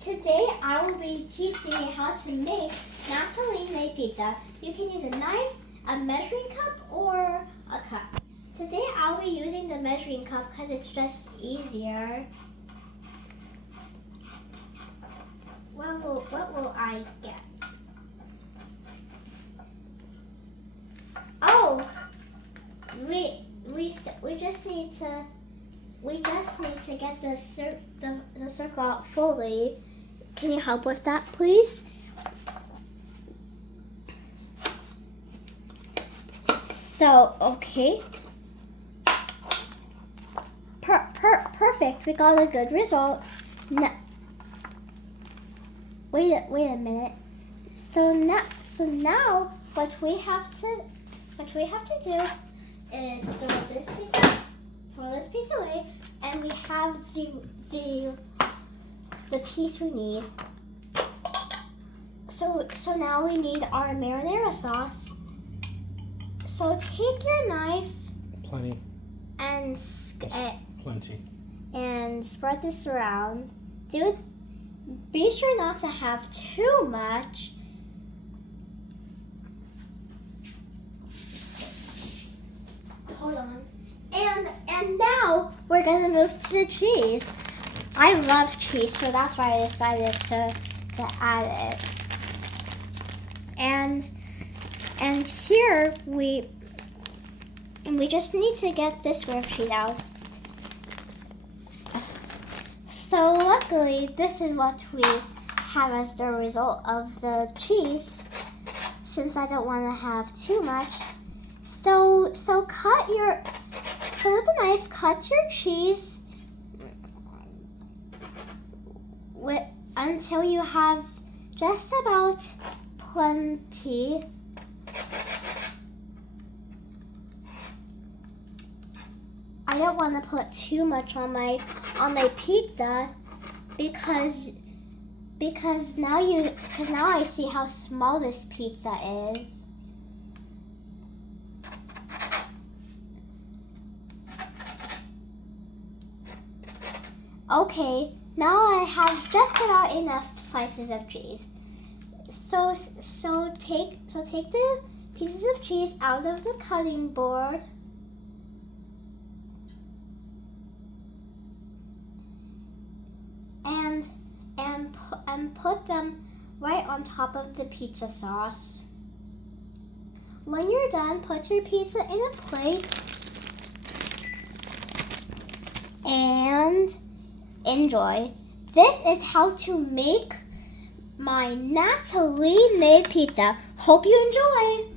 Today I will be teaching you how to make Nataleen-Made pizza. You can use a knife, a measuring cup, or a cup. Today I'll be using the measuring cup because it's just easier. What will I get? Oh, we just need to get the circle out fully. Can you help with that, please? So, okay. Perfect. We got a good result. Wait a minute. So now what we have to do is throw this piece away, and we have the piece we need. So now we need our marinara sauce. So take your knife. Plenty. And Plenty. And spread this around. Be sure not to have too much. Hold on. And now we're gonna move to the cheese. I love cheese, so that's why I decided to add it. And here we just need to get this row of cheese out. So luckily, this is what we have as the result of the cheese, since I don't want to have too much. So with the knife, cut your cheese until you have just about plenty. I don't want to put too much on my pizza because now I see how small this pizza is. Okay, now I have just about enough slices of cheese. So take the pieces of cheese out of the cutting board. And put them right on top of the pizza sauce. When you're done, put your pizza in a plate and enjoy. This is how to make my Nataleen-Made pizza. Hope you enjoy.